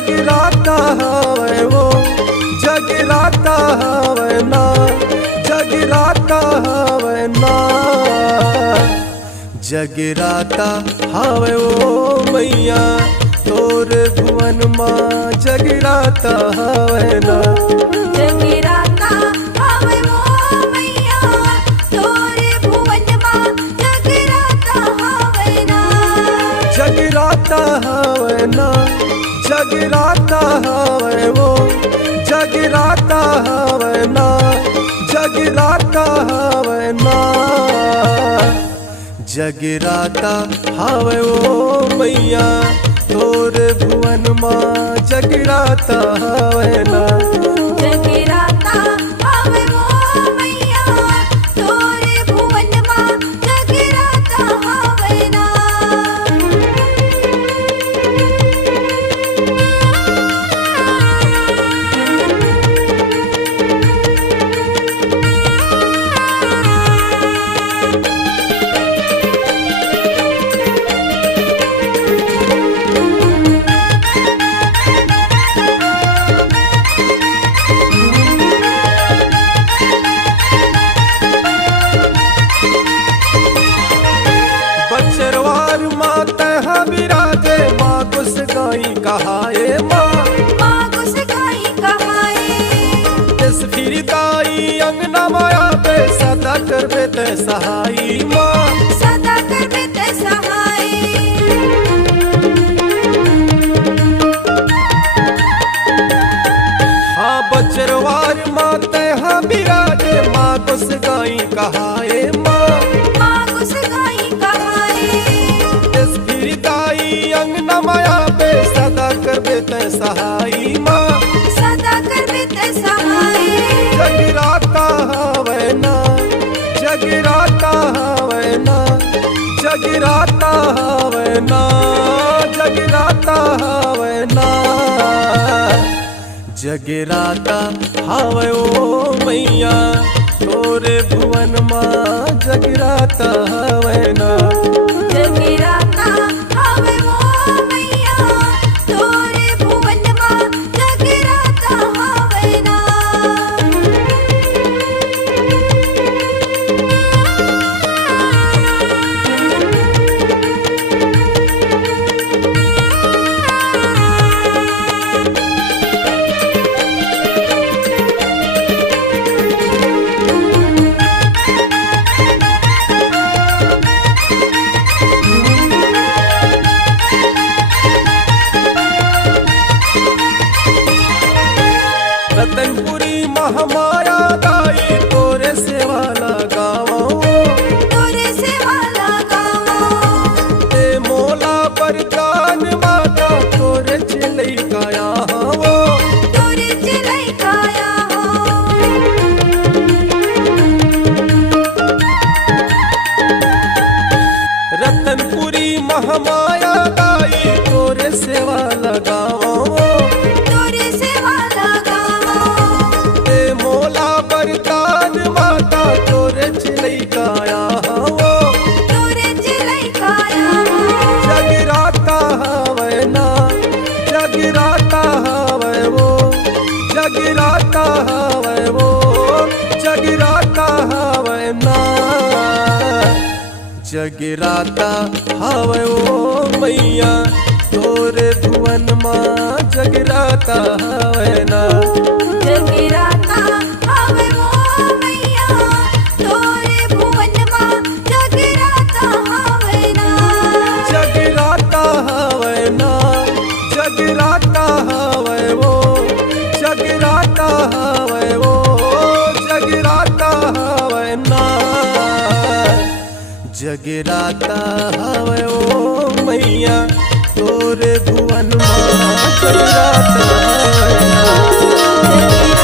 जगराता हवे वो, जगराता हवे ना, जगराता हवे ना, जगराता हवे वो मैया तोर भुवन माँ, जगराता हवे ना। जगराता हवे वो मैया तोरे भुवन माँ, जगराता हवे ना। जगराता हवे ना, जगराता हवे वो, जगराता हवे ना, जगराता हवे ना, जगराता हवे वो मैया तोर भुवन माँ, जगराता हवे ना। जगराता हवे वो मैया तोरे भुवन माँ, जगराता हवे ना। बचरवार माते विराजे माँ कुस गाई कहाए माँ, माँ कुछ गाई कहाए, इस फिर दाई अंगना माया पे सदा करबे ते सहाई माँ। सदा करबे ते सहाय। हाँ बचरवार माते विराजे माँ कुस गाई कहाए माँ, माँ कुछ गाई कहाए, इस फिर दाई अंगना माया पे सदा करबे ते सहाई माँ। सदा करबे ते सहाय। जगराता हवे ना, जगराता हवे ना, जगराता हवे ना, जगराता हवे ना, जगराता हवे ओ मैया तोरे भुवन माँ, जगराता हवे ना। जगराता हवे वो मैया तोरे भुवन माँ, जगराता हवे ना। रतनपुरी महामाया दाई तोरे सेवा लगावो, तोरे सेवा लगावो, ते मोला बरदान माता तोरे चिलई काया हो। तोरे चिलई काया हो। रतनपुरी महामाया दाई तोरे सेवा लगावो, तोरे सेवा लगावो, ते मोला बरदान माता तोरे चिलई काया हो। तोरे चिलई काया हो। जगराता हवे ना, जगराता हवे वो, जगराता हवे वो, जगराता हवे ना, जगराता हवे ओ मैया तोरे भुवन माँ, जगराता हवे ना। जगराता हवे वो मैया तोरे भुवन माँ, जगराता हवे ना। जगराता हवे ना, जगराता हवे वो, जगराता हवे वो, जगराता हवे ना, जगराता हवे ओ मैया तोरे भुवन माँ, जगराता हवे ना।